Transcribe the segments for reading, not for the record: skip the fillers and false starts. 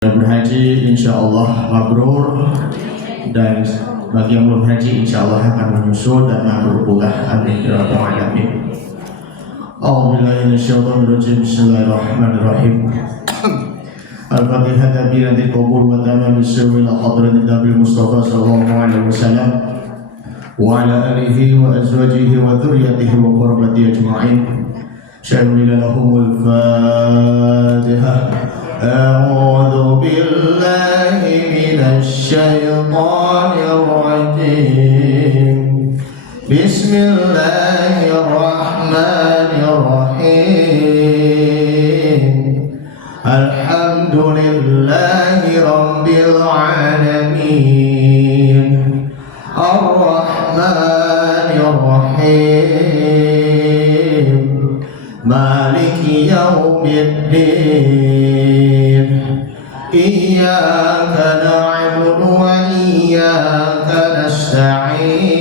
Berhaji insya Allah mabrur, dan bagi yang belum haji insya Allah akan menyusul dan mabrur pula. Amin ya rabbal alamin. A'udzubillahi minasyaitonir rajim. Bismillahirrahmanirrahim. Al-Fatihah tabiratil qabul wa tamam bis-sirri ila hadratin Nabi Mustafa sallallahu alaihi wasallam wa ala alihi wa azwajihi wa dzurriyyatihi wa qurrati ajma'in. Syai'un lahumul Fatihah. أعوذ بالله من الشيطان الرجيم بسم الله الرحمن الرحيم الحمد لله رب العالمين الرحمن الرحيم مالك يوم الدين إياك نعبد وإياك نستعين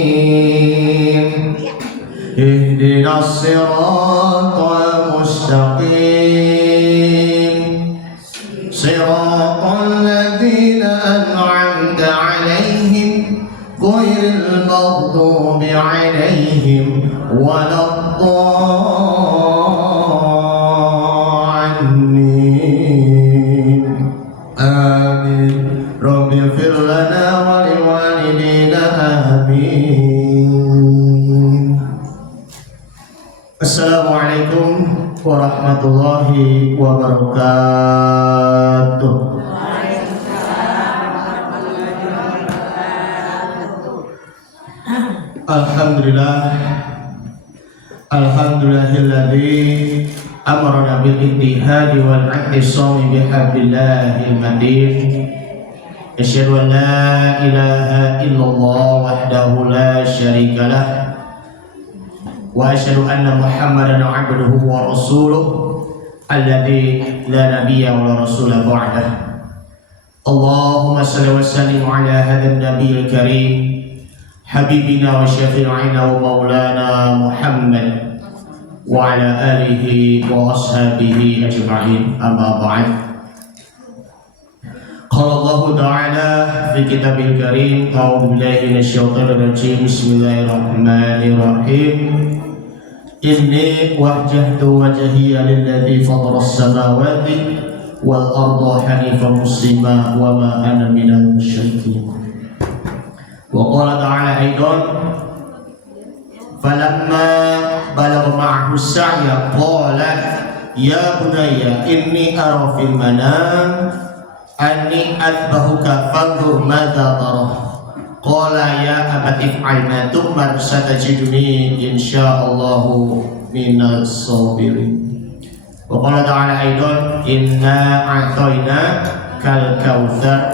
اهدنا الصراط المستقيم صراط الذين أنعمت عليهم غير المغضوب عليهم ولا Assalamualaikum warahmatullahi wabarakatuh. Alhamdulillahilladzi amarna bil ittihadi wal i'tisami bihablillahil matin. Asyhadu an la ilaha illallah wahdahu la syarikalah wa asyhadu anna Muhammadan 'abduhu wa rasuluh alladzi la nabiyya wa la rasula ba'dah. Allahumma shalli wa sallim ala hadzal nabiyil karim habibina wa syafi'ina wa maulana Muhammad wa ala alihi wa ashabihi ajma'in, amma ba'd. Qala Allah ta'ala fi kitabil karim, a'udzu billahi minasyaitonir rajim, bismillahirrahmanirrahim. Inni wajjahtu wajhiya lilladzi fataras samawati wal arda hanifan muslima wa ma ana minal musyrikin. Wa qala ta'ala aidan falamma balagha ma'ahu as-sa'ya qala ya bunayya inni ara fil manam anni adbahuka fanzur madza tara. Qala ya abati if'al ma tu'mar satajiduni insyaallahu minas sabirin. Wa qala ta'ala aidan inna a'tayna kal kautsar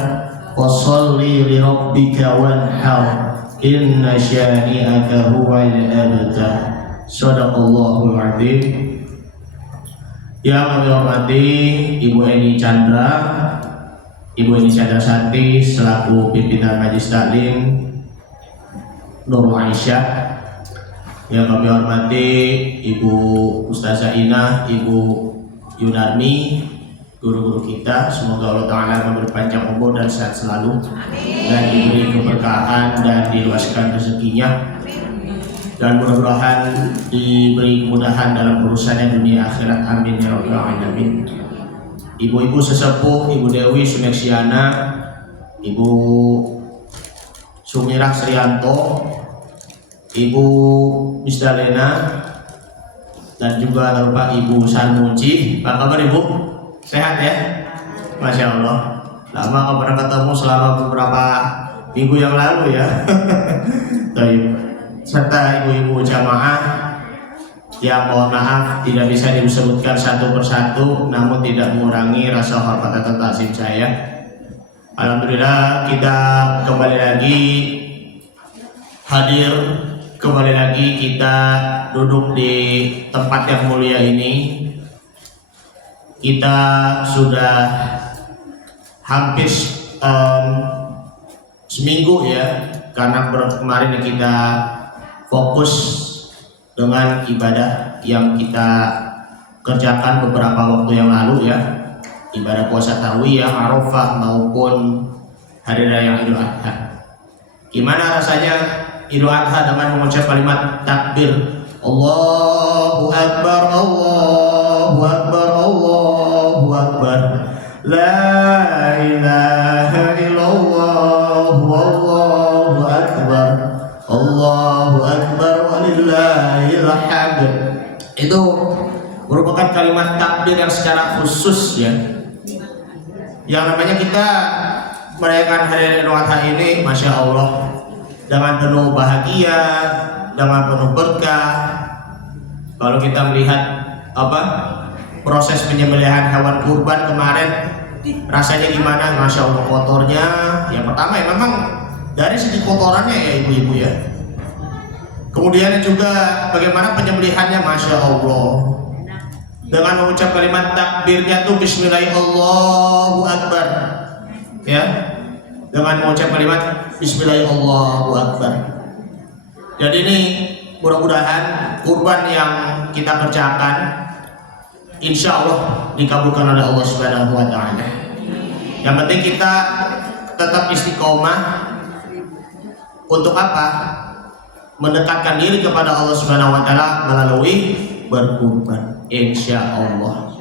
fasholli li rabbika wanhar inna syani'aka huwal abtar. Shadaqallahul azim. Yang kami hormati Ibu Eni Chandra, Ibu Eni Chandra Santi selaku pimpinan Majelis Taklim Nurul Aisyah. Yang kami hormati Ibu Ustazah Inah, Ibu Yunarni, guru-guru kita. Semoga Allah Ta'ala memberi panjang umur dan sehat selalu. Amin. Dan diberi keberkahan dan diluaskan rezekinya. Dan mudah-mudahan diberi kemudahan dalam urusannya dunia akhirat. Amin ya rabbal alamin. Ibu-ibu sesepuh, Ibu Dewi Sumeksiana, Ibu Sumirah Srianto, Ibu Misdalena, dan juga lupa Ibu Sarmuji. Apa kabar Ibu? Sehat ya? Masya Allah. Lama nggak pernah ketemu selama beberapa minggu yang lalu ya. Serta ibu-ibu jamaah yang mohon maaf tidak bisa disebutkan satu persatu, namun tidak mengurangi rasa hormat dan takzim saya. Alhamdulillah kita kembali lagi hadir, kembali lagi kita duduk di tempat yang mulia ini. Kita sudah hampir seminggu ya, karena kemarin kita fokus dengan ibadah yang kita kerjakan beberapa waktu yang lalu ya. ibadah puasa Tarwiyah, Arafah maupun hari raya Idul Adha. Gimana rasanya Idul Adha dengan mengucap kalimat takbir Allahu Akbar, Allahu Akbar, Allahu Akbar, La ilaha illallah, Allahu Akbar, Allahu Akbar, walillahil hamd. Itu merupakan kalimat takbir yang secara khusus ya, yang namanya kita merayakan hari Idul Adha ini, Masya Allah, dengan penuh bahagia, dengan penuh berkah. Kalau kita melihat proses penyembelihan hewan kurban kemarin, rasanya gimana? Masya Allah, kotornya. Yang pertama ya memang dari segi kotorannya ya ibu-ibu ya. Kemudian juga bagaimana penyembelihannya, Masya Allah, dengan mengucap kalimat takbirnya tuh Bismillahirrahmanirrahim, Allahu Akbar ya, dengan mengucap kalimat Bismillahirrahmanirrahim, Allahu Akbar. Jadi ini mudah-mudahan kurban yang kita kerjakan insya Allah dikabulkan oleh Allah Subhanahu wa Ta'ala. Yang penting kita tetap istiqomah untuk apa? Mendekatkan diri kepada Allah Subhanahu wa Ta'ala melalui berkurban, insya Allah.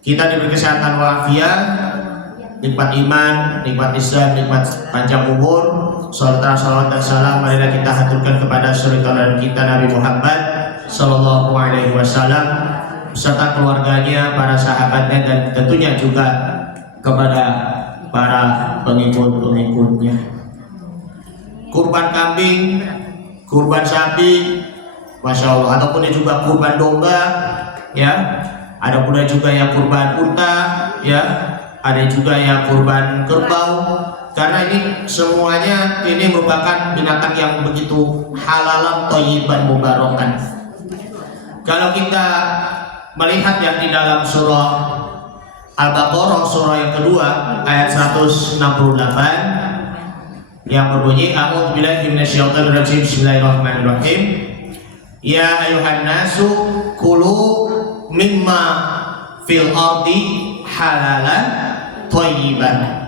Kita diberi kesehatan walafiat, nikmat iman, nikmat Islam, nikmat panjang umur. Salawat dan salam marilah kita haturkan kepada suri-tauladan kita Nabi Muhammad Sallallahu Alaihi Wasallam beserta keluarganya, para sahabatnya, dan tentunya juga kepada para pengikut-pengikutnya. Kurban kambing, kurban sapi, Masya Allah, ataupun juga kurban domba ya, ada pula juga yang kurban unta ya, ada juga yang kurban kerbau. Karena ini semuanya ini merupakan binatang yang begitu halalan, thayyiban, mubarakan. Kalau kita melihat yang di dalam surah Al-Baqarah, surah yang kedua ayat 168 yang berbunyi A'udzubillahi minasyaitonirrajim, Bismillahirrahmanirrahim. Ya ayuhan nasu kulu mimma fil ardi halalan thayyiban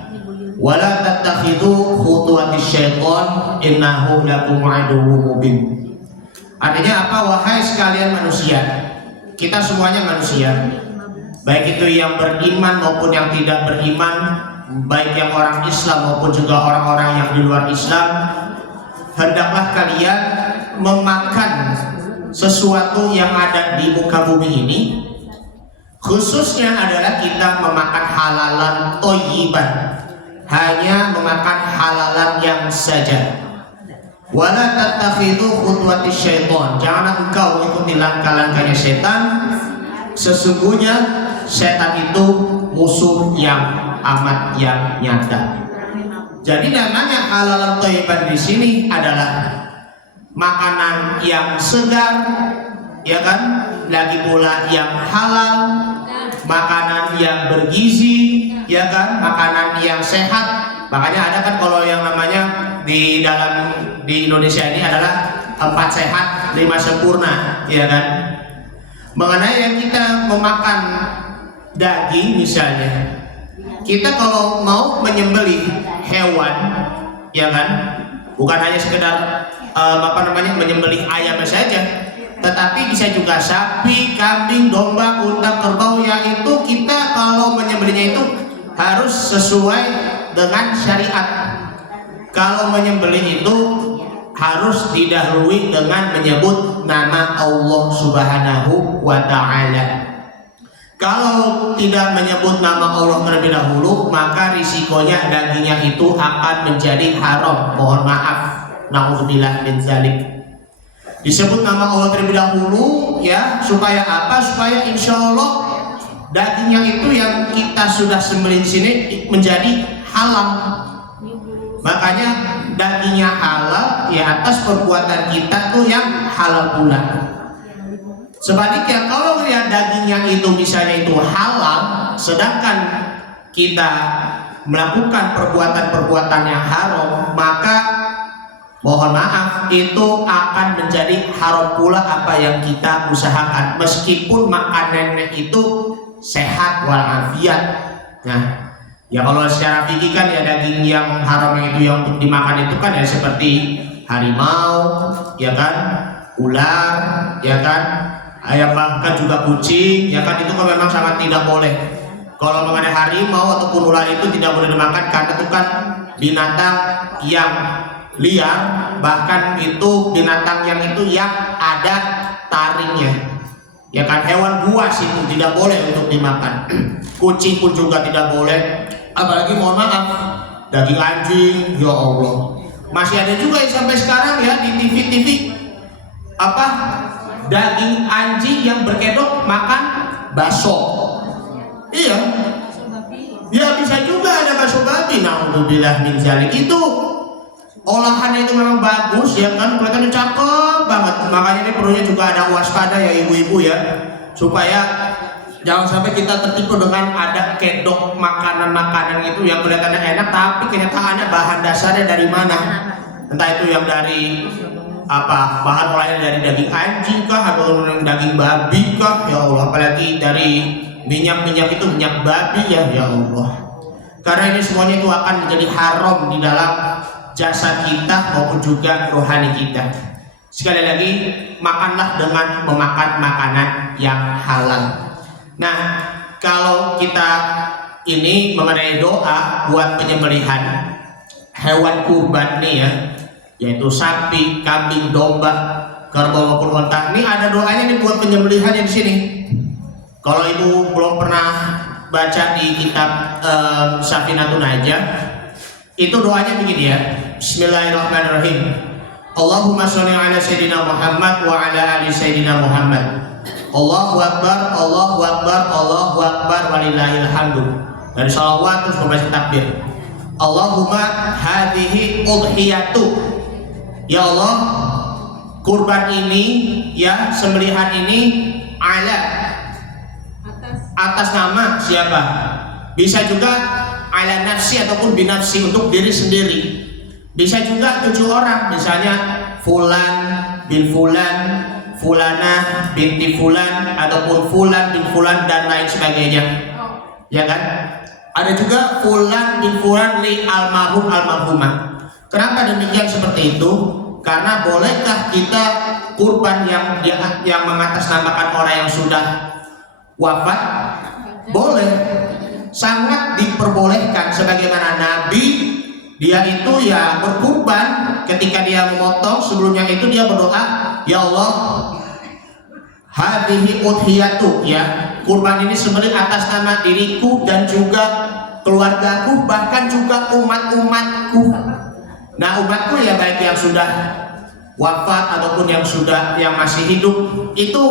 wala tattakhidhu khutuwatis syaitan innahu lakum aduwwum mubin. Artinya apa? Wahai sekalian manusia, kita semuanya manusia, baik itu yang beriman maupun yang tidak beriman, baik yang orang Islam maupun juga orang-orang yang di luar Islam, hendaklah kalian memakan sesuatu yang ada di muka bumi ini, khususnya adalah kita memakan halalan thayyiban, hanya memakan halalan yang saja. Wala tattakhidhu khutuwatis syaitan, janganlah engkau mengikuti langkah-langkahnya setan, sesungguhnya setan itu musuh yang amat yang nyata. Jadi namanya halalan thayyiban di sini adalah makanan yang segar, ya kan? Lagi pula yang halal, makanan yang bergizi, ya kan? Makanan yang sehat. Makanya ada kan kalau yang namanya di Indonesia ini adalah 4 sehat 5 sempurna, ya kan? Mengenai yang kita memakan daging misalnya, kita kalau mau menyembelih hewan, ya kan? Bukan hanya sekedar menyembelih ayam saja, tetapi bisa juga sapi, kambing, domba, unta, kerbau, yang itu kita kalau menyembelihnya itu harus sesuai dengan syariat. Kalau menyembelih itu harus didahului dengan menyebut nama Allah Subhanahu wa Ta'ala. Kalau tidak menyebut nama Allah terlebih dahulu, maka risikonya dagingnya itu akan menjadi haram. Mohon maaf, na'udzubillah min dzalik. Disebut nama Allah terlebih dahulu ya, supaya apa? Supaya insya Allah dagingnya itu yang kita sudah sembelih di sini menjadi halal. Makanya dagingnya halal ya atas perbuatan kita tuh yang halal pula. Sebaliknya kalau lihat dagingnya itu misalnya itu halal, sedangkan kita melakukan perbuatan-perbuatan yang haram, maka mohon maaf itu akan menjadi haram pula apa yang kita usahakan. Meskipun makanannya itu sehat walafiat. Nah, ya kalau secara fikih kan ya daging yang haram itu yang untuk dimakan itu kan ya seperti harimau, ya kan, ular, ya kan, ayam, bahkan juga kucing, ya kan, itu kan memang sangat tidak boleh. Kalau mengenai harimau ataupun ular itu tidak boleh dimakan karena itu kan binatang yang liar, bahkan itu binatang yang ada taringnya. Ya kan, hewan buas itu tidak boleh untuk dimakan. Kucing pun juga tidak boleh. Apalagi mohon maaf, daging anjing, ya Allah. Masih ada juga yang sampai sekarang ya di TV apa daging anjing yang berkedok makan bakso. Iya. Ya bisa juga ada bakso babi. Naudzubillah min dzalik. Itu olahannya itu memang bagus ya kan, kelihatannya cakep banget. Makanya ini perlunya juga ada waspada ya ibu-ibu ya, supaya jangan sampai kita tertipu dengan ada kedok makanan-makanan itu yang kelihatannya enak tapi kenyataannya bahan dasarnya dari mana? Entah itu yang dari apa, bahan olahnya dari daging anjing kah atau daging babi kah, ya Allah. Apalagi dari minyak itu minyak babi ya Allah. Karena ini semuanya itu akan menjadi haram di dalam jasad kita maupun juga rohani kita. Sekali lagi, makanlah dengan memakan makanan yang halal. Nah, kalau kita ini mengenai doa buat penyembelihan hewan kurban nih ya, yaitu sapi, kambing, domba, kerbau maupun unta, ini ada doanya nih buat penyembelihan di sini. Kalau ibu belum pernah baca di kitab Safinatun Najah, itu doanya begini ya. Bismillahirrahmanirrahim. Allahumma sholli ala sayyidina Muhammad wa ala ali sayyidina Muhammad. Allahu akbar, Allahu akbar, Allahu akbar walillahil hamdu. Dari shalawat terus membaca takbir. Allahumma hadhihi udhiyatu. Ya Allah, kurban ini ya, sembelihan ini ala atas nama siapa? Bisa juga ala nafsi ataupun binafsi, untuk diri sendiri. Bisa juga 7 orang, misalnya fulan bin fulan, fulanah binti fulan, ataupun fulan bin fulan dan lain sebagainya. Ya kan? Ada juga fulan bin fulan li almarhum almarhumah. Kenapa demikian seperti itu? Karena bolehkah kita kurban yang mengatasnamakan orang yang sudah wafat? Boleh, sangat diperbolehkan. Sebagaimana Nabi, dia itu ya berkurban, ketika dia memotong sebelumnya itu dia berdoa, ya Allah, hadhihi udhiyatu, ya, kurban ini sembelih atas nama diriku dan juga keluargaku, bahkan juga umat-umatku. Nah, umatku ya baik yang sudah wafat ataupun yang masih hidup, itu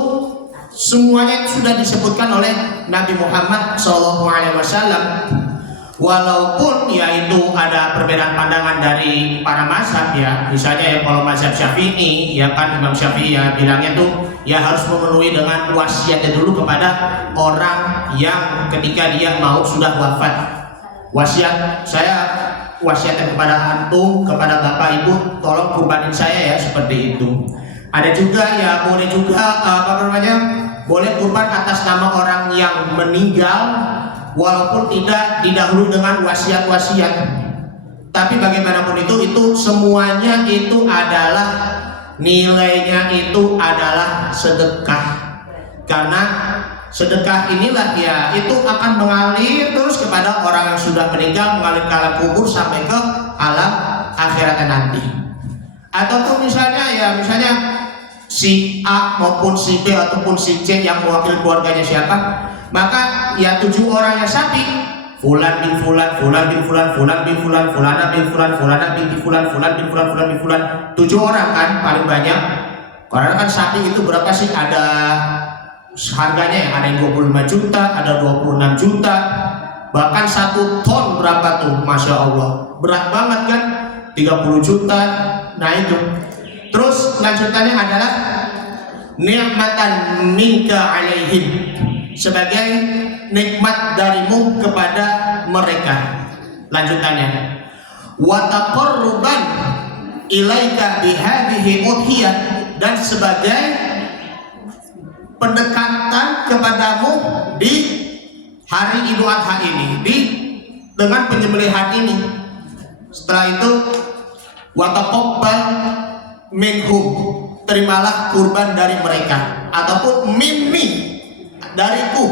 semuanya sudah disebutkan oleh Nabi Muhammad SAW. Walaupun ya itu ada perbedaan pandangan dari para mazhab ya, misalnya ya kalau mazhab Syafi'i ya kan, Imam Syafi'i ya bilangnya tuh ya harus memenuhi dengan wasiatnya dulu kepada orang yang ketika dia mau sudah wafat. Wasiat saya, wasiatnya kepada antum, kepada bapak ibu, tolong kurbanin saya ya, seperti itu. Ada juga ya boleh juga boleh kurban atas nama orang yang meninggal, walaupun tidak didahului dengan wasiat-wasiat. Tapi bagaimanapun itu semuanya itu adalah nilainya itu adalah sedekah. Karena sedekah inilah ya itu akan mengalir terus kepada orang yang sudah meninggal, mengalir ke alam kubur sampai ke alam akhirat nanti. Ataupun misalnya si A maupun si B ataupun si C yang mewakili keluarganya siapa, maka ya 7 orang yang sapi, fulan bin fulan, fulan bin fulan, fulan bin fulan, fulana bin fulan, fulana binti fulan, fulan bin fulan, fulan bin fulan, 7 orang kan paling banyak. Karena kan sapi itu berapa sih, ada harganya, yang ada yang 25 juta, ada 26 juta, bahkan 1 ton berapa tuh, Masya Allah, berat banget kan, 30 juta. Nah itu terus lanjutannya adalah ni'matan minka alaihim, sebagai nikmat darimu kepada mereka. Lanjutannya, wa taqarruban ilaika bihadhihi udhiyah, dan sebagai pendekatan kepadamu di hari Idul Adha ini dengan penyembelihan ini. Setelah itu wa taqabbal minhum, terimalah kurban dari mereka, ataupun minni, dariku,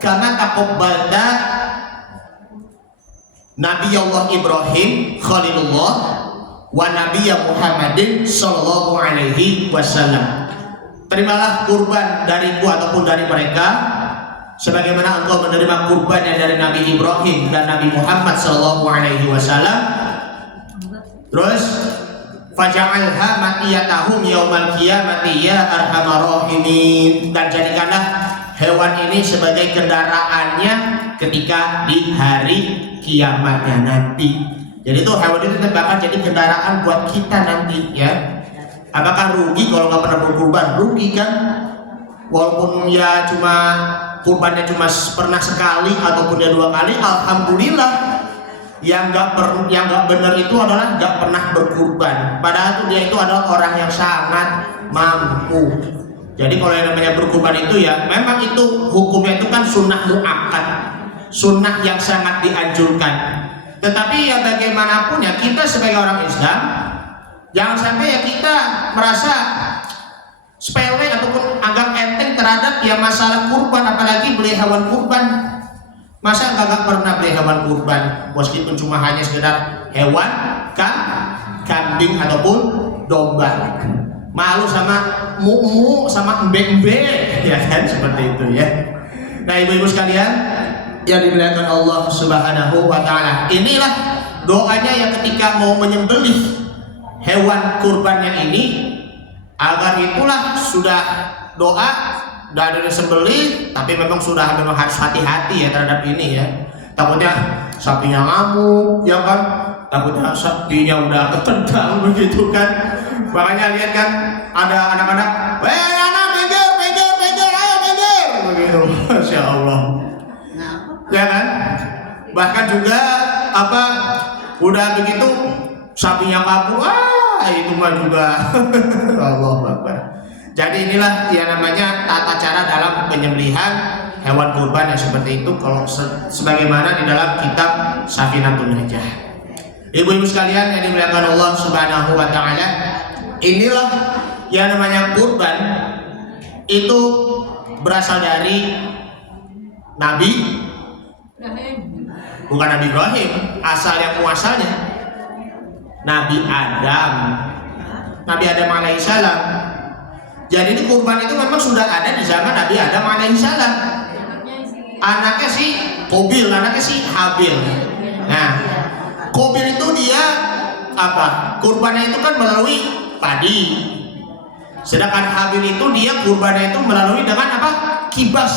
kama taqabbalta Nabi Allah Ibrahim Khalilullah wa Nabi Muhammadin sallallahu alaihi wasallam. Terimalah kurban dariku ataupun dari mereka sebagaimana engkau menerima kurbannya dari Nabi Ibrahim dan Nabi Muhammad sallallahu alaihi wasallam. Terus faja'alha matiyatahum yaumal qiyamati ya arhamar rahimin, dan jadikanlah hewan ini sebagai kendaraannya ketika di hari kiamatnya nanti. Jadi itu hewan itu bakal jadi kendaraan buat kita nanti ya. Apakah rugi kalau nggak pernah berkurban? Rugi kan? Walaupun ya cuma kurbannya cuma pernah sekali ataupun ya 2 kali, alhamdulillah. Yang nggak benar itu adalah nggak pernah berkurban. Padahal dia itu adalah orang yang sangat mampu. Jadi kalau yang namanya berkurban itu ya memang itu hukumnya itu kan sunnah muakkad, sunnah yang sangat dianjurkan. Tetapi ya bagaimanapun ya kita sebagai orang Islam jangan sampai ya kita merasa sepele ataupun anggap enteng terhadap ya masalah kurban, apalagi beli hewan kurban. Masa nggak pernah beli hewan kurban, meskipun cuma hanya sekedar hewan kan, kambing ataupun domba. Malu sama mumu sama embe-embe ya kan, seperti itu ya. Nah ibu-ibu sekalian yang dimuliakan Allah Subhanahu wa taala, inilah doanya yang ketika mau menyembelih hewan kurbannya ini, agar itulah sudah doa dari sembelih, tapi memang harus hati-hati ya terhadap ini ya. Takutnya sapinya ngamuk ya kan, takutnya sapinya udah ketendang begitu kan. Makanya lihat kan ada anak-anak, anak minggir, ayo minggir begitu. Masya Allah ya kan. Bahkan juga udah begitu sapinya kabur, itu mah juga Allahu Akbar. Jadi inilah yang namanya tata cara dalam penyembelihan hewan kurban yang seperti itu, kalau sebagaimana di dalam kitab Safinatun Najah. Ibu-ibu sekalian yang dimuliakan Allah Subhanahu wa taala, inilah yang namanya kurban itu berasal dari Nabi bukan Nabi Ibrahim, asal yang muasalnya Nabi Adam alaihissalam. Jadi ini kurban itu memang sudah ada di zaman Nabi Adam alaihissalam. Anaknya si Qabil, anaknya si Habil. Nah, Qabil itu dia kurbannya itu kan melalui padi. Sedangkan Habil itu dia kurbannya itu melalui dengan kibas,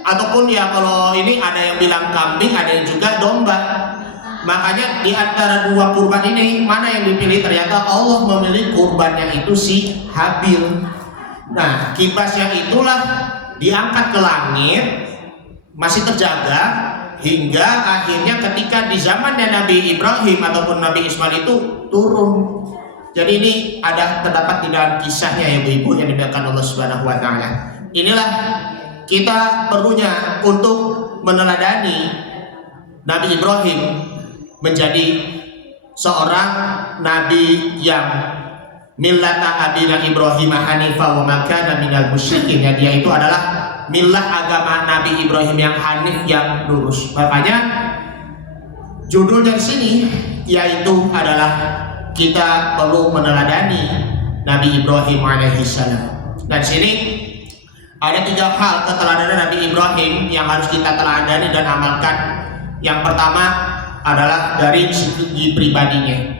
ataupun ya kalau ini ada yang bilang kambing, ada yang juga domba. Makanya di antara 2 kurban ini mana yang dipilih? Ternyata Allah memilih kurbannya itu si Habil. Nah, kibasnya itulah diangkat ke langit, masih terjaga hingga akhirnya ketika di zamannya Nabi Ibrahim ataupun Nabi Ismail itu turun. Jadi ini terdapat di dalam kisahnya ya ibu-ibu yang dimuliakan Allah Subhanahu wa taala. Inilah kita perlunya untuk meneladani Nabi Ibrahim menjadi seorang nabi yang millata abina Ibrahim hanifa wa ma kana minal musyrikin, ya dia itu adalah milah agama Nabi Ibrahim yang hanif, yang lurus. Makanya judulnya di sini yaitu adalah kita perlu meneladani Nabi Ibrahim alaihissalam. Dan sini ada 3 hal keteladanan Nabi Ibrahim yang harus kita teladani dan amalkan. Yang pertama adalah dari segi pribadinya.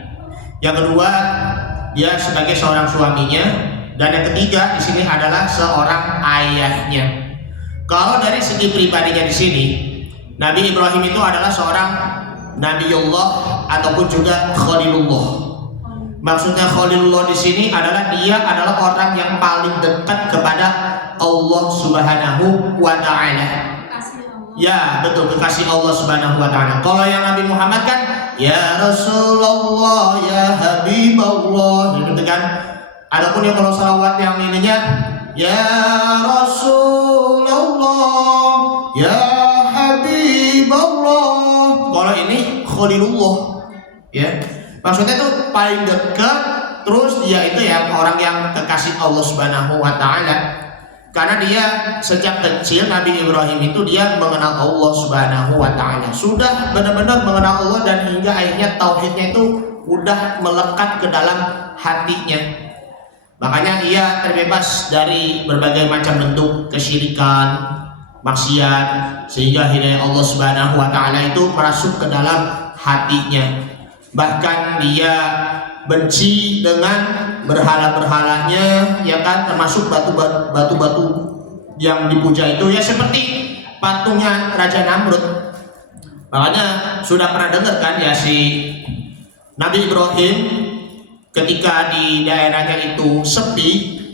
Yang kedua, dia sebagai seorang suaminya, dan yang ketiga di sini adalah seorang ayahnya. Kalau dari segi pribadinya di sini, Nabi Ibrahim itu adalah seorang Nabiullah ataupun juga Khalilullah. Maksudnya Khalilullah di sini adalah dia adalah orang yang paling dekat kepada Allah Subhanahu wa taala. Ya betul, kekasih Allah Subhanahu wa taala. Kalau yang Nabi Muhammad kan ya Rasulullah, ya Habibullah gitu kan. Adapun yang kalau salawat yang ininya ya Rasulullah, ya Habiballah. Kalau ini Khalilullah, ya. Maksudnya itu paling dekat. Terus dia itu ya orang yang kekasih Allah Subhanahu wa taala. Karena dia sejak kecil Nabi Ibrahim itu dia mengenal Allah Subhanahu wa taala. Sudah benar-benar mengenal Allah dan hingga akhirnya tauhidnya itu udah melekat ke dalam hatinya. Makanya ia terbebas dari berbagai macam bentuk kesyirikan, maksiat, sehingga hidayah Allah Subhanahu wa taala itu masuk ke dalam hatinya. Bahkan dia benci dengan berhala-berhalanya, ya kan, termasuk batu-batu yang dipuja itu ya seperti patungnya Raja Namrud. Makanya sudah pernah dengar kan ya si Nabi Ibrahim ketika di daerahnya itu sepi,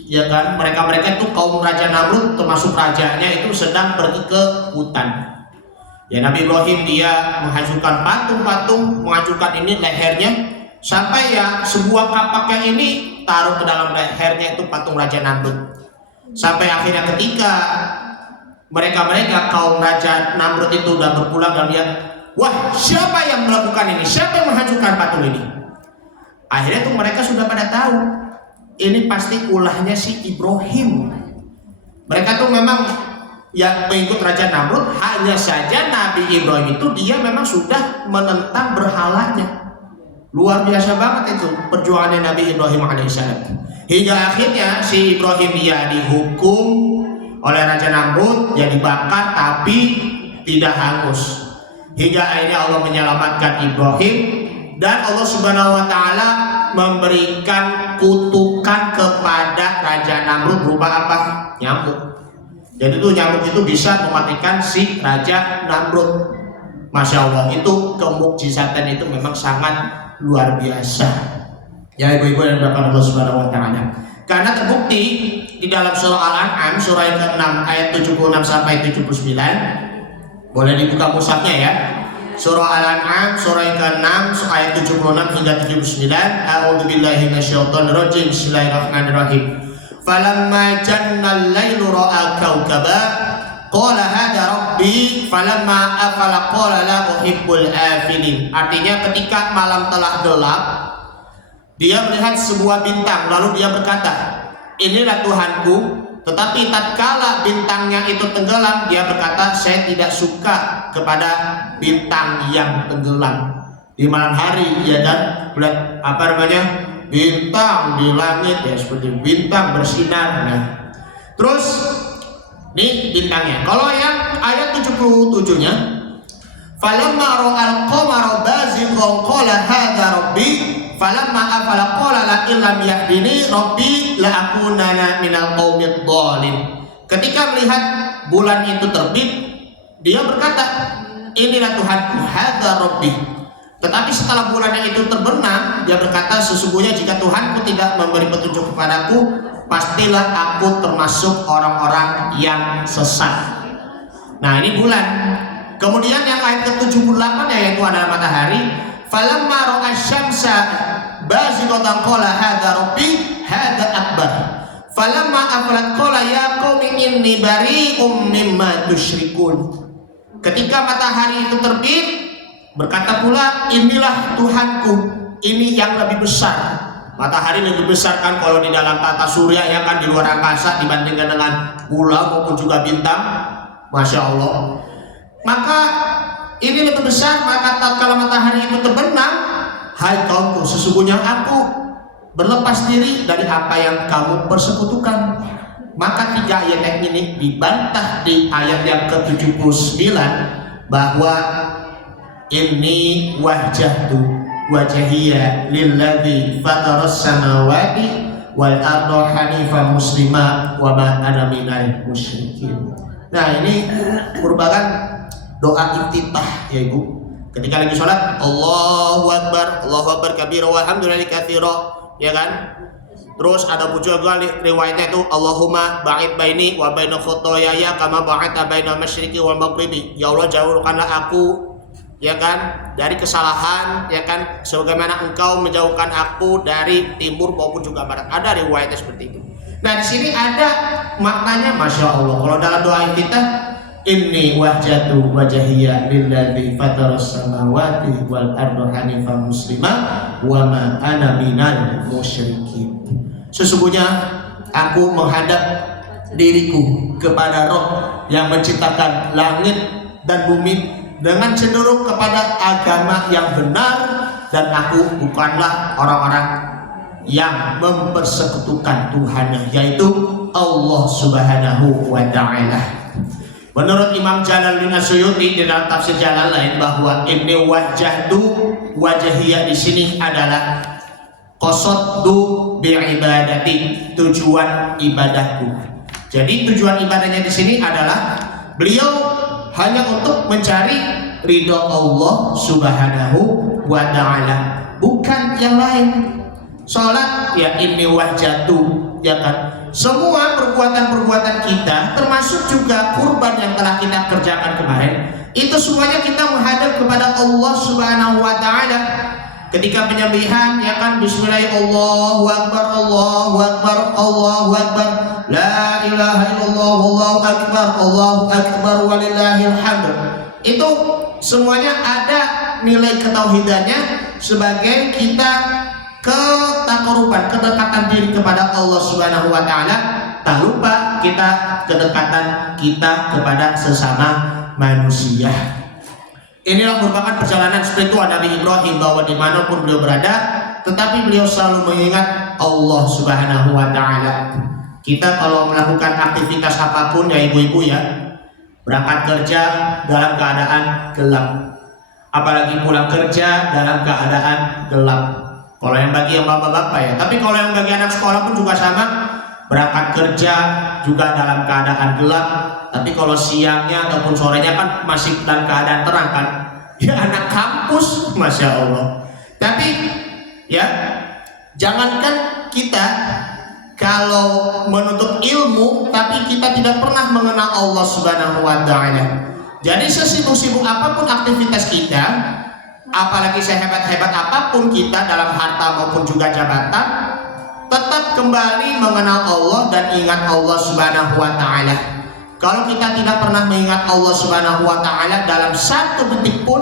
ya kan, mereka itu kaum Raja Namrud termasuk rajanya itu sedang pergi ke hutan. Ya Nabi Ibrahim dia menghancurkan patung-patung, menghancurkan ini lehernya, sampai ya sebuah kapaknya ini taruh ke dalam lehernya itu patung Raja Namrud. Sampai akhirnya ketika mereka kaum Raja Namrud itu udah berpulang dan lihat, wah siapa yang melakukan ini? Siapa yang menghancurkan patung ini? Akhirnya tuh mereka sudah pada tahu ini pasti ulahnya si Ibrahim. Mereka tuh memang yang mengikut Raja Namrud, hanya saja Nabi Ibrahim itu dia memang sudah menentang berhalanya. Luar biasa banget itu perjuangannya Nabi Ibrahim alaihissalam. Hingga akhirnya si Ibrahim dia dihukum oleh Raja Namrud, dia dibakar tapi tidak hangus. Hingga akhirnya Allah menyelamatkan Ibrahim dan Allah Subhanahu wa taala memberikan kutukan kepada Raja Namrud berupa apa? Nyamuk. Jadi itu nyamuk itu bisa mematikan si Raja Namrud. Masya Allah, itu kemukjizatan itu memang sangat luar biasa. Ya ibu-ibu yang dimuliakan Allah Subhanahu wa taala. Karena terbukti di dalam surah Al-An'am surah yang ke-6 ayat 76 sampai 79. Boleh dibuka mushafnya ya. Surah Al-An'am surah yang ke-6 ayat 76 hingga 79. A'udzubillahi minasyaitonir rajim. Bismillahirrahmanirrahim. Falamma jannal lailu ra'a kaukaba qala hadha rabbi falamma afala qala la uhibbul afilin. Artinya ketika malam telah gelap dia melihat sebuah bintang lalu dia berkata, inilah Tuhanku. Tetapi tatkala bintangnya itu tenggelam dia berkata, saya tidak suka kepada bintang yang tenggelam di malam hari, ya kan, melihat apa namanya bintang di langit ya seperti bintang bersinar. Nah terus ini bintangnya. Kalau yang ayat 77-nya, falamma ra'al qamara bazighan qala hadza rabbi falamma afala qala la illam yahdini rabbi la akunana minal qaumid dhalin. Ketika melihat bulan itu terbit, dia berkata, inilah Tuhanku, hadza rabbi. Tetapi setelah bulannya itu terbenam, dia berkata, sesungguhnya jika Tuhanku tidak memberi petunjuk kepadaku, pastilah aku termasuk orang-orang yang sesat. Nah ini bulan. Kemudian yang ayat ke-78 yaitu adalah matahari. Falamma ra'a syamsa bazighatan qala hadza rabbi hadza akbar. Falamma afalat qala ya qaumi inni bari'um mimma tusyrikun. Ketika matahari itu terbit, berkata pula, inilah Tuhanku, ini yang lebih besar. Matahari lebih besar kan kalau di dalam tata surya ya kan, di luar angkasa dibandingkan dengan bulan maupun juga bintang. Masya Allah. Maka ini lebih besar. Maka tatkala matahari itu terbenam, hai kaumku, sesungguhnya aku berlepas diri dari apa yang kamu persekutukan. Maka tiga ayat ini dibantah di ayat yang ke-79 bahwa ini wajahiyya lilladzi fataras samawati wal arda hanifan muslima wa ma ana minal musyrikin. Nah ini merupakan doa iftitah ya Ibu. Ketika lagi sholat, Allahu Akbar kabira walhamdulillahi katsira, ya kan? Terus ada juga riwayatnya itu Allahumma ba'id baini wa baina khotoyaya kama ba'idta bainal masyriqi wal maghribi. Ya Allah, jauhkanlah aku, ya kan, dari kesalahan, ya kan, sebagaimana Engkau menjauhkan aku dari timur maupun juga barat. Ada riwayatnya seperti itu. Nah di sini ada maknanya, masya Allah. Kalau dalam doa kita Inni wajjahtu wajhiya lilladzi fataras samawati wal arda hanifan musliman wa ma ana minal musyrikin. Sesungguhnya aku menghadap diriku kepada Rob yang menciptakan langit dan bumi dengan cenderung kepada agama yang benar, dan aku bukanlah orang-orang yang mempersekutukan Tuhannya, yaitu Allah Subhanahu wa Ta'ala. Menurut Imam Jalaluddin As-Suyuti di dalam tafsir Jalalain bahwa inni wajjahtu wajhiya di sini adalah qasadtu bi'ibadati, tujuan ibadahku. Jadi tujuan ibadahnya di sini adalah beliau hanya untuk mencari ridho Allah Subhanahu wa Ta'ala, bukan yang lain. Salat ya inni wajjahtu, ya kan? Semua perbuatan-perbuatan kita, termasuk juga kurban yang telah kita kerjakan kemarin, itu semuanya kita menghadap kepada Allah Subhanahu wa Ta'ala. Ketika penyembelihan, ya kan, bismillahirrahmanirrahim, Allahu akbar, Allahu akbar, Allahu akbar, la ilaha illallah, Allahu akbar walillahil hamd. Itu semuanya ada nilai ketauhidannya sebagai kita ketakoruban, kedekatan diri kepada Allah Subhanahu wa Ta'ala. Tak lupa kita kedekatan kita kepada sesama manusia. Inilah merupakan perjalanan spiritual Nabi Ibrahim, bahwa dimanapun beliau berada, tetapi beliau selalu mengingat Allah Subhanahu wa Ta'ala. Kita kalau melakukan aktivitas apapun ya ibu-ibu ya, berangkat kerja dalam keadaan gelap, apalagi pulang kerja dalam keadaan gelap. Kalau yang bagi yang bapak-bapak ya, tapi kalau yang bagi anak sekolah pun juga sama, berangkat kerja juga dalam keadaan gelap. Tapi kalau siangnya ataupun sorenya kan masih dalam keadaan terang kan, ya anak kampus, masya Allah. Tapi ya jangankan kita kalau menuntut ilmu, tapi kita tidak pernah mengenal Allah Subhanahu wa Ta'ala. Jadi sesibuk-sibuk apapun aktivitas kita, apalagi sehebat-hebat apapun kita dalam harta maupun juga jabatan, tetap kembali mengenal Allah dan ingat Allah Subhanahu wa Ta'ala. Kalau kita tidak pernah mengingat Allah Subhanahu wa Ta'ala dalam satu detik pun,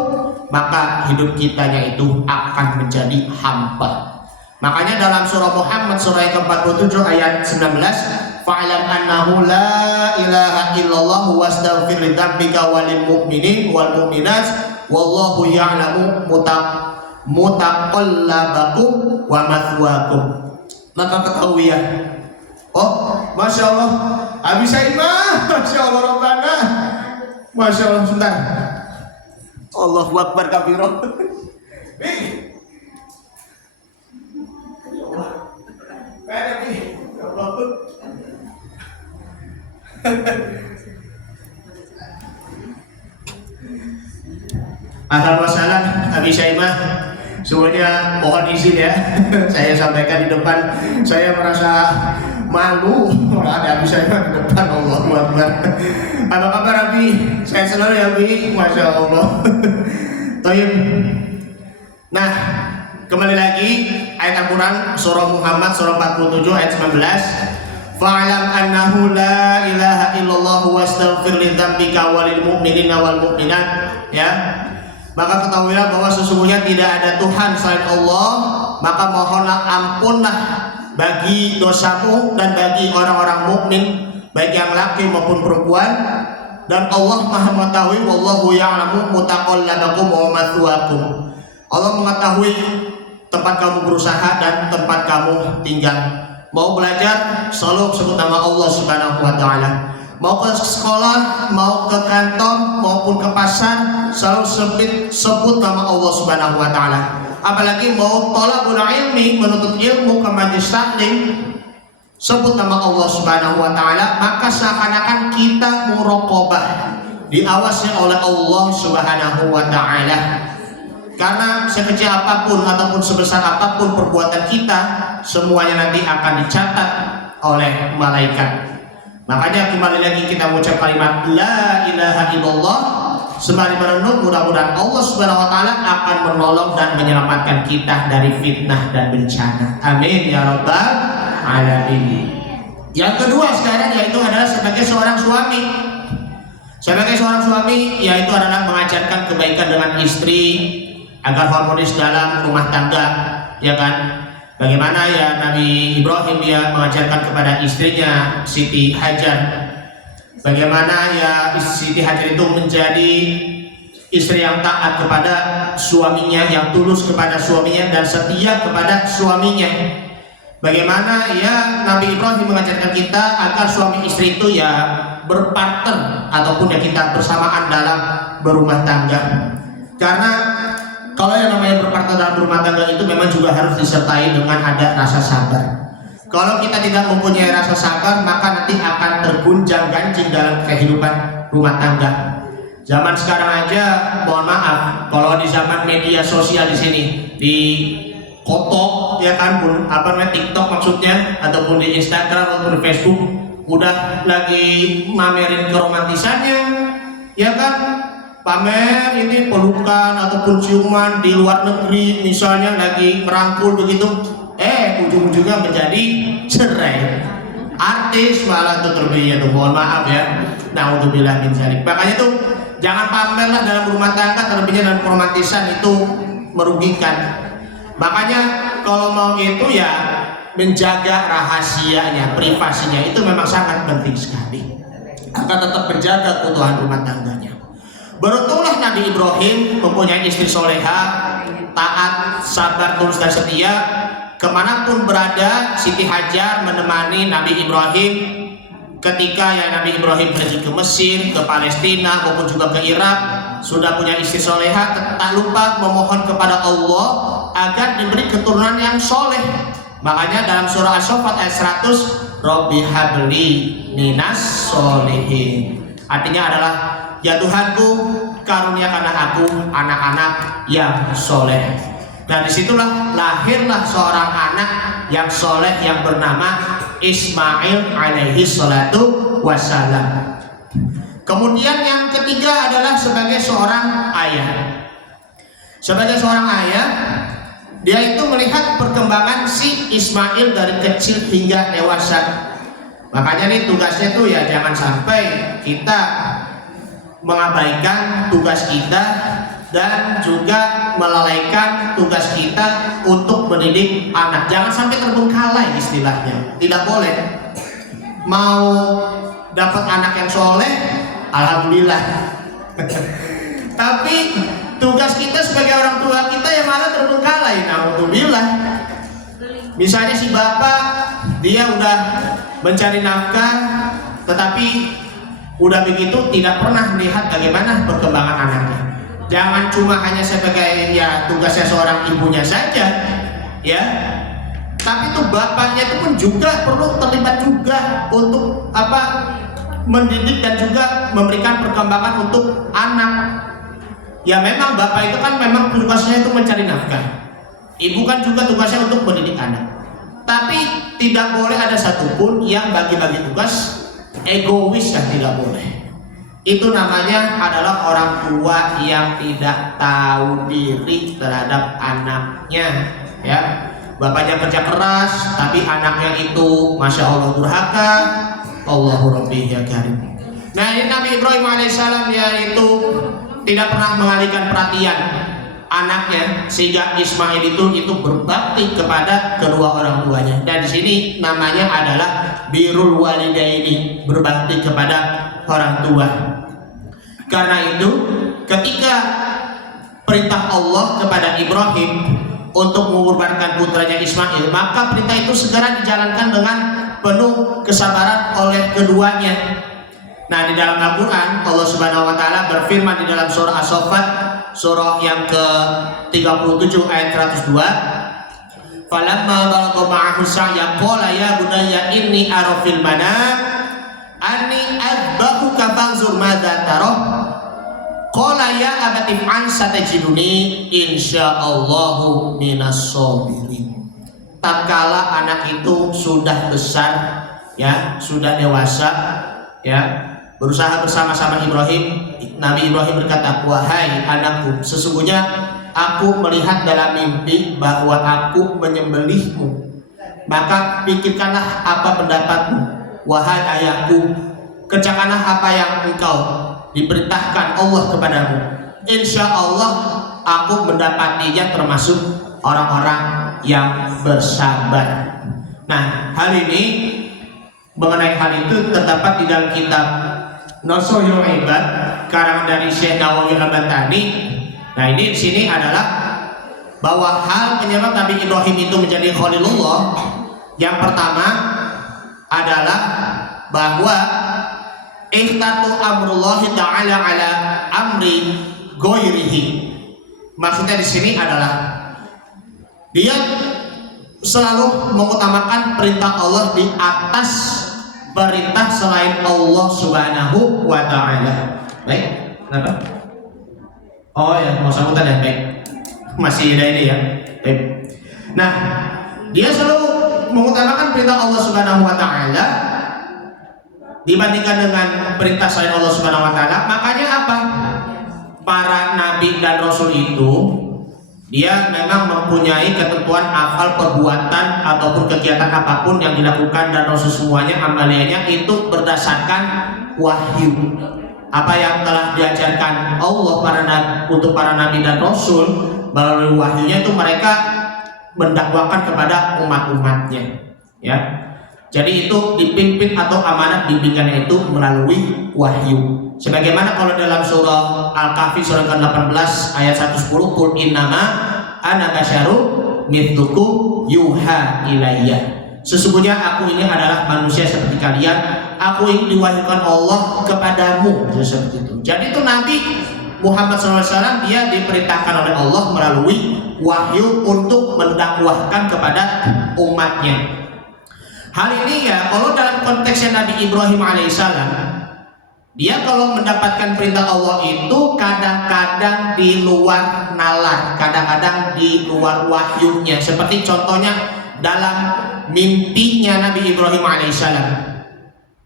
maka hidup kitanya itu akan menjadi hampa. Makanya dalam surah Muhammad surah yang ke-47 ayat 19, fa'lam annahu la ilaha illallah wastaghfir lidzambika walil mu'minin wal mu'minat wallahu ya'lamu mutaqallabakum wa mathwaakum. Maka ketahui ya, oh masya Allah, Abi Saimah, masya Allah Rabbana, masya Allah. Sebentar, Allahu Akbar kabiro. Alhamdulillah, Abi Saimah, semuanya mohon izin ya, saya sampaikan di depan. Saya merasa malu ada Abi Saimah di depan. Allahu Akbar. Apa kabar Abi? Saya selalu ya Abi, masya Allah. Taib. Nah, kembali lagi ayat Al-Quran surah Muhammad surah 47 ayat 19. Fa'lam annahu la ilaha illallah wastaghfir lidzambika walil mu'minina wal mu'minat, ya. Maka ketahuilah bahwa sesungguhnya tidak ada Tuhan selain Allah, maka mohonlah ampunlah bagi dosamu dan bagi orang-orang mukmin, baik yang laki maupun perempuan, dan Allah Maha mengetahui, wallahu ya'lamu mutaqallabakum wa mathwaakum. Allah mengetahui tempat kamu berusaha dan tempat kamu tinggal. Mau belajar, selalu sebut nama Allah Subhanahu wa Ta'ala. Mau ke sekolah, mau ke kantor, maupun ke pasar, selalu sebut nama Allah Subhanahu wa Ta'ala. Apalagi mau thalabul ilmi, menuntut ilmu ke majelis taklim, sebut nama Allah Subhanahu wa Ta'ala, maka seakan-akan kita muraqabah, diawasi oleh Allah Subhanahu wa Ta'ala. Karena sekecil apapun ataupun sebesar apapun perbuatan kita, semuanya nanti akan dicatat oleh malaikat. Makanya kembali lagi kita mengucap kalimat la ilaha illallah sembari merenung, mudah-mudahan Allah Subhanahu wa Ta'ala akan menolong dan menyelamatkan kita dari fitnah dan bencana. Amin ya rabbal alamin. Yang kedua sekarang yaitu adalah sebagai seorang suami. Sebagai seorang suami, yaitu adalah mengajarkan kebaikan dengan istri agar harmonis dalam rumah tangga, ya kan? Bagaimana ya Nabi Ibrahim dia mengajarkan kepada istrinya Siti Hajar, bagaimana ya Siti Hajar itu menjadi istri yang taat kepada suaminya, yang tulus kepada suaminya dan setia kepada suaminya. Bagaimana ya Nabi Ibrahim mengajarkan kita agar suami istri itu ya berpartner ataupun ya kita bersamaan dalam berumah tangga. Karena kalau yang namanya berpartner dalam berumah tangga itu memang juga harus disertai dengan ada rasa sabar. Kalau kita tidak mempunyai rasa sabar, maka nanti akan tergunjang-ganjing dalam kehidupan rumah tangga. Zaman sekarang aja, mohon maaf, kalau di zaman media sosial di sini, di kotok ya kan, TikTok maksudnya, ataupun di Instagram ataupun di Facebook, udah lagi mamerin keromantisannya, ya kan, pamer ini pelukan ataupun ciuman di luar negeri, misalnya lagi merangkul begitu, ujung-ujungnya menjadi cerai. Artis malah tuh terlebihnya tuh, mohon maaf ya. Nah, untuk bilang min zalik. Makanya tuh jangan pamer lah dalam rumah tangga, terlebihnya dalam keromantisan itu merugikan. Makanya kalau mau itu ya menjaga rahasianya, privasinya itu memang sangat penting sekali. Akan tetap menjaga keutuhan rumah tangganya. Beruntunglah Nabi Ibrahim mempunyai istri soleha, taat, sabar, tulus dan setia. Kemanapun berada, Siti Hajar menemani Nabi Ibrahim ketika ya Nabi Ibrahim pergi ke Mesir, ke Palestina maupun juga ke Irak. Sudah punya istri soleha, tak lupa memohon kepada Allah agar diberi keturunan yang soleh. Makanya dalam surah As-Saffat ayat 100, Rabbi habli minas solehin. Artinya adalah, ya Tuhanku, karuniakanlah aku anak-anak yang soleh. Dan disitulah lahirlah seorang anak yang soleh yang bernama Ismail alaihi salatu wassalam. Kemudian yang ketiga adalah sebagai seorang ayah. Sebagai seorang ayah, dia itu melihat perkembangan si Ismail dari kecil hingga dewasa. Makanya nih tugasnya tuh ya jangan sampai kita mengabaikan tugas kita dan juga melalaikan tugas kita untuk mendidik anak. Jangan sampai terbengkalai istilahnya. Tidak boleh. Mau dapat anak yang soleh, alhamdulillah. Tapi tugas kita sebagai orang tua kita yang malah terbengkalai. Alhamdulillah. Misalnya si bapak dia udah mencari nafkah, tetapi udah begitu tidak pernah melihat bagaimana perkembangan anaknya. Jangan cuma hanya sebagai ya tugasnya seorang ibunya saja, ya. Tapi tuh bapaknya itu pun juga perlu terlibat juga untuk mendidik dan juga memberikan perkembangan untuk anak. Ya memang bapak itu kan memang tugasnya itu mencari nafkah. Ibu kan juga tugasnya untuk mendidik anak. Tapi tidak boleh ada satupun yang bagi-bagi tugas egois, ya tidak boleh. Itu namanya adalah orang tua yang tidak tahu diri terhadap anaknya, ya. Bapaknya kerja keras, tapi anaknya itu masya Allah durhaka. Allahu Rabbi ya karim. Nah ini Nabi Ibrahim alaihissalam yaitu tidak pernah mengalihkan perhatian anaknya sehingga Ismail itu berbakti kepada kedua orang tuanya. Dan di sini namanya adalah birrul walidaini, berbakti kepada orang tua. Karena itu ketika perintah Allah kepada Ibrahim untuk mengorbankan putranya Ismail, maka perintah itu segera dijalankan dengan penuh kesabaran oleh keduanya. Nah, di dalam Al-Quran Allah Subhanahu wa Ta'ala berfirman di dalam surah As-Saffat, surah yang ke-37 ayat 102, falamma balagha ma'ahu sa'ya qala ya bunayya inni ara fil manam anni adbahuka fanzur madza tarah qala ya abati fa'al satajiduni insyaallahu minas sabirin. Tatkala anak itu sudah besar, ya, sudah dewasa, ya, berusaha bersama-sama Ibrahim, Nabi Ibrahim berkata, wahai anakku, sesungguhnya aku melihat dalam mimpi bahwa aku menyembelihmu, maka pikirkanlah apa pendapatmu. Wahai ayahku, kerjakanlah apa yang engkau diperintahkan Allah kepadamu, insya Allah aku mendapatinya termasuk orang-orang yang bersabar. Nah, hal ini mengenai hal itu terdapat di dalam kitab Nashorul Ibad karangan dari Syekh Nawawi Al-Bantani. Nah, ini di sini adalah bahwa hal penyebab Nabi Ibrahim itu menjadi Khalilullah yang pertama adalah bahwa ikhtatu amrullahi ta'ala ala amri ghairihi. Maksudnya di sini adalah dia selalu mengutamakan perintah Allah di atas perintah selain Allah Subhanahu wa ta'ala. Baik, kenapa? Oh ya, mau sambutan ya, baik. Masih ada ini ya. Baik. Nah, dia selalu mengutamakan perintah Allah Subhanahu wa ta'ala dibandingkan dengan perintah selain Allah Subhanahu wa ta'ala. Makanya apa? Para nabi dan rasul itu dia memang mempunyai ketentuan afal perbuatan ataupun kegiatan apapun yang dilakukan dan rasul semuanya amaliyahnya itu berdasarkan wahyu. Apa yang telah diajarkan Allah untuk para nabi dan rasul melalui wahyunya itu mereka mendakwakan kepada umat-umatnya, ya. Jadi itu dipimpin atau amanat bimbingannya itu melalui wahyu. Sebagaimana kalau dalam surah Al-Kahfi surah ke-18 ayat 110, qul innama ana basyarum mithlukum yuha ilayya. Sesungguhnya aku ini adalah manusia seperti kalian, aku ini diwahyukan Allah kepadamu. Seperti itu. Jadi itu Nabi Muhammad SAW dia diperintahkan oleh Allah melalui wahyu untuk mendakwahkan kepada umatnya. Hal ini ya, kalau dalam konteksnya Nabi Ibrahim alaihissalam, dia kalau mendapatkan perintah Allah itu kadang-kadang di luar nalar, kadang-kadang di luar wahyunya. Seperti contohnya dalam mimpinya Nabi Ibrahim alaihissalam.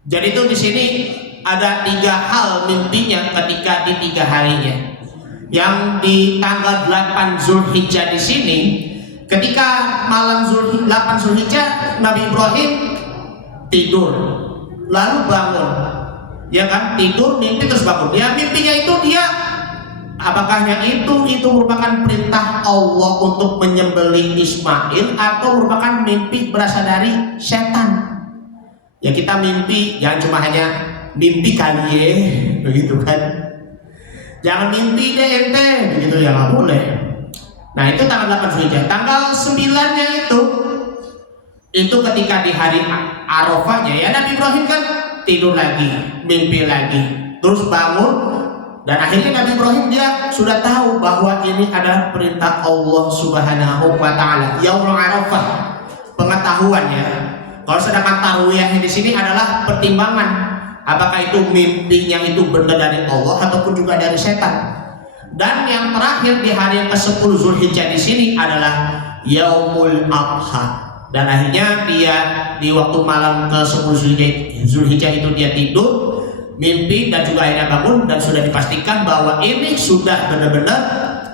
Jadi itu di sini ada 3 hal mimpinya ketika di 3 harinya. Yang di tanggal 8 Zulhijjah di sini, ketika malam 8 Zulhijjah, Nabi Ibrahim tidur, lalu bangun. Ya kan, tidur, mimpi terus bangun. Ya mimpinya itu dia, apakahnya itu merupakan perintah Allah untuk menyembelih Ismail atau merupakan mimpi berasal dari setan? Ya kita mimpi jangan cuma hanya mimpi kali ya, begitu kan? Jangan mimpi deh ente, begitu ya nggak boleh. Nah itu tanggal 8 Zulhijjah. Tanggal 9-nya itu ketika di hari Arafahnya ya Nabi Ibrahim kan tidur lagi, mimpi lagi, terus bangun, dan akhirnya Nabi Ibrahim dia sudah tahu bahwa ini adalah perintah Allah Subhanahu wa ta'ala. Yaumul Arafah, pengetahuannya. Kalau sedangkan tarwiyahnya di sini adalah pertimbangan apakah itu mimpinya itu benar dari Allah ataupun juga dari setan. Dan yang terakhir di hari yang ke-10 Zulhijjah di sini adalah Yaumul Adha. Dan akhirnya dia di waktu malam ke-10 Zulhijjah itu dia tidur, mimpi dan juga akhirnya bangun, dan sudah dipastikan bahwa ini sudah benar-benar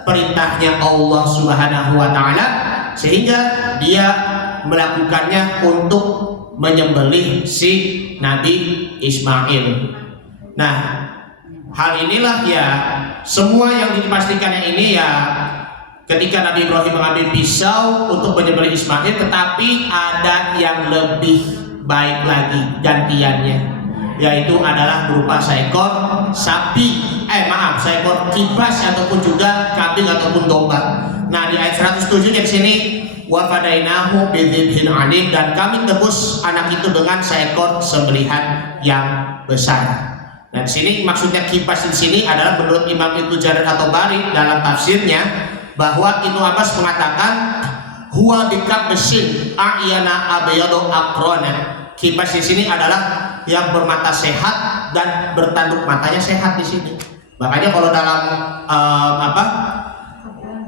perintahnya Allah Subhanahu wa ta'ala, sehingga dia melakukannya untuk menyembelih si Nabi Ismail. Nah, hal inilah ya semua yang dipastikannya ini ya ketika Nabi Ibrahim mengambil pisau untuk menyembelih Ismail, tetapi ada yang lebih baik lagi gantiannya, yaitu adalah berupa seekor seekor kibas ataupun juga kambing ataupun domba. Nah di ayat 107 di sini wa fadainahu bidzibhin alim, dan kami tebus anak itu dengan seekor sembelihan yang besar. Nah di sini maksudnya kibas di sini adalah menurut Imam Ibnu Jarir atau Bari dalam tafsirnya, bahwa Ibnu Abbas mengatakan huwa bikabsin a'yana abyadu aqrana. Kibas di sini adalah yang bermata sehat dan bertanduk matanya sehat di sini. Makanya kalau dalam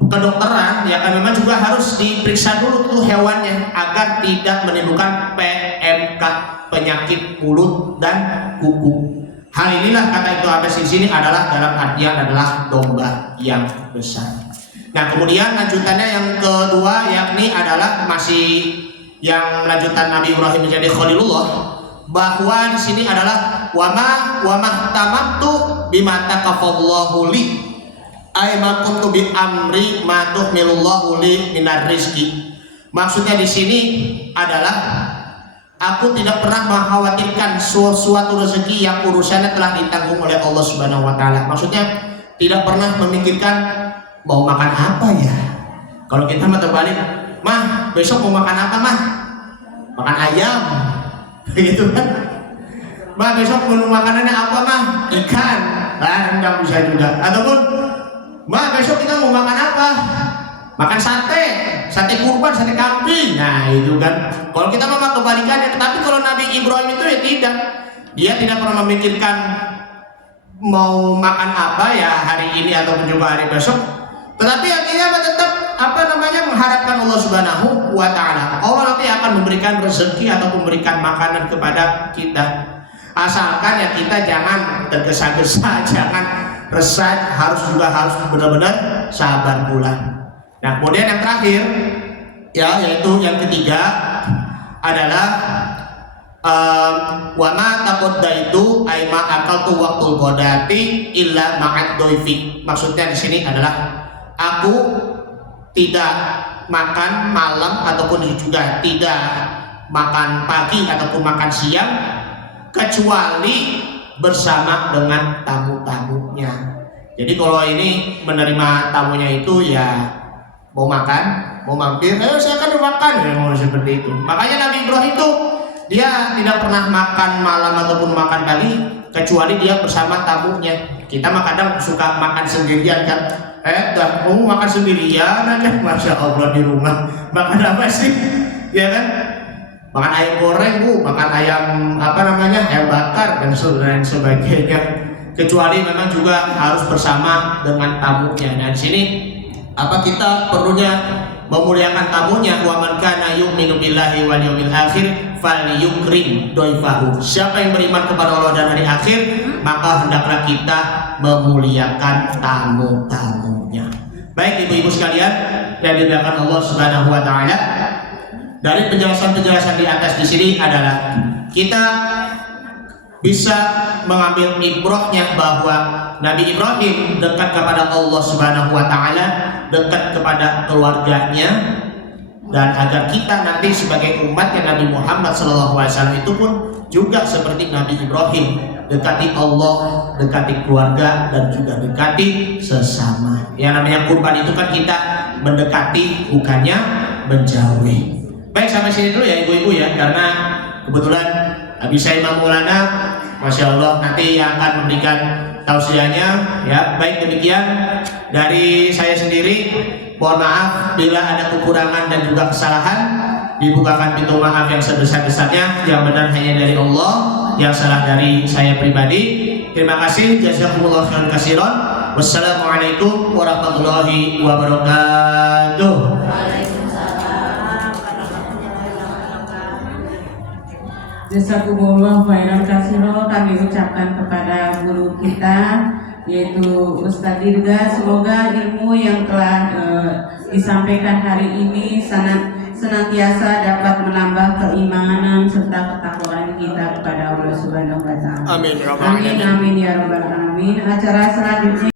kedokteran ya kan memang juga harus diperiksa dulu tuh hewannya agar tidak menimbulkan PMK, penyakit mulut dan kuku. Hal inilah kata Ibnu Abbas di sini adalah dalam artian adalah domba yang besar. Nah kemudian lanjutannya yang kedua yakni adalah masih yang lanjutan Nabi Ibrahim menjadi Khalilullah, bahwa di sini adalah wa mahtamatu bima takafallahu li ay ma kuntu bi amri ma tuhmilullahu li minar rizki. Maksudnya di sini adalah aku tidak pernah mengkhawatirkan suatu rezeki yang urusannya telah ditanggung oleh Allah Subhanahu wa taala. Maksudnya tidak pernah memikirkan mau makan apa ya. Kalau kita mah terbalik, mah besok mau makan apa mah? Makan ayam. Begitu kan? Mah besok menu makanannya apa mah? Ikan. Rendang bisa juga. Ataupun mah besok kita mau makan apa? Makan sate kurban, sate kambing. Nah itu kan. Kalau kita memang kebalikannya. Tetapi kalau Nabi Ibrahim itu ya tidak. Dia tidak pernah memikirkan mau makan apa ya hari ini ataupun juga hari besok. Tetapi akhirnya tetap mengharapkan Allah Subhanahu wa taala. Allah nanti akan memberikan rezeki atau memberikan makanan kepada kita. Asalkan ya kita jangan tergesa-gesa, jangan resah, harus benar-benar sabar pula. Nah, kemudian yang terakhir ya, yaitu yang ketiga adalah wa ma taqaddaitu ay ma akaltu waqtul qadati illa ma'ad doifi. Maksudnya di sini adalah aku tidak makan malam ataupun juga tidak makan pagi ataupun makan siang kecuali bersama dengan tamu-tamunya. Jadi kalau ini menerima tamunya itu ya mau makan, mau mampir, ayo saya akan makan, ya mau seperti itu. Makanya Nabi Ibrahim itu dia tidak pernah makan malam ataupun makan pagi kecuali dia bersama tamunya. Kita mah kadang suka makan sendirian kan, dah mau makan sendirian aja, masya Allah di rumah makan apa sih, ya kan? Makan ayam goreng bu, makan ayam ayam bakar dan sebagainya. Kecuali memang juga harus bersama dengan tamunya. Nah di sini kita perlunya memuliakan tamunya. Wa man kana yu'minu billahi wal yawmil akhir falyukrim dhaifahu. Siapa yang beriman kepada Allah dan hari akhir, maka hendaklah kita memuliakan tamu-tamunya. Baik ibu-ibu sekalian yang dimuliakan Allah Subhanahu wa taala, dari penjelasan-penjelasan di atas di sini adalah kita bisa mengambil ibrahnya bahwa Nabi Ibrahim dekat kepada Allah Subhanahu wa taala, dekat kepada keluarganya, dan agar kita nanti sebagai umatnya Nabi Muhammad SAW itu pun juga seperti Nabi Ibrahim, dekati Allah, dekati keluarga, dan juga dekati sesama. Yang namanya kurban itu kan kita mendekati, bukannya menjauhi. Baik, sampai sini dulu ya ibu-ibu ya, karena kebetulan Habis saya Imam Maulana, Masya Allah nanti yang akan memberikan tausiahnya ya. Baik, demikian dari saya sendiri. Mohon maaf bila ada kekurangan dan juga kesalahan. Dibukakan pintu maaf yang sebesar-besarnya. Yang benar hanya dari Allah, yang salah dari saya pribadi. Terima kasih. Jazakumullah khairan katsiran. Wassalamualaikum warahmatullahi wabarakatuh. Jazakumullah khairan katsiran kami ucapkan kepada guru kita yaitu Ustadz Dirga. Semoga ilmu yang telah disampaikan hari ini senantiasa dapat menambah keimanan serta ketakwaan kita kepada Allah Subhanahu wa taala. Amin. Amin amin ya rabbal alamin. Acara selanjutnya